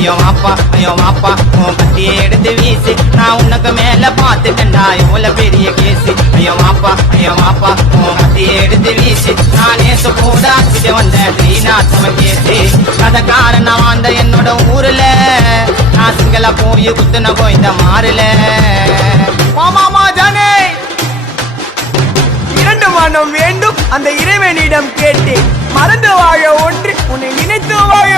ஐயோ மாப்பா உன் கத்தியை எடுத்து வீசு, நான் உனக்கு மேல பார்த்துட்டேன்டா இவ்வளவு பெரிய கேசு. ஐயோ மாப்பா உன் கத்தியை எடுத்து வீசு, நான் நேசு கூட ஆக்கிட்டு வந்தேன் ஸ்ரீநாத்தம கேசு. கதைக்காரன் நான் வாழ்ந்த என்னோட ஊருல, நான் சிங்கள போய் குத்துன போய் இந்த மாறுல. மாமா ஜானே, இரண்டு மனம் வேண்டும் அந்த இறைவனிடம் கேட்டு, மறந்து வாழ ஒன்று உன்னை நினைத்து வாழ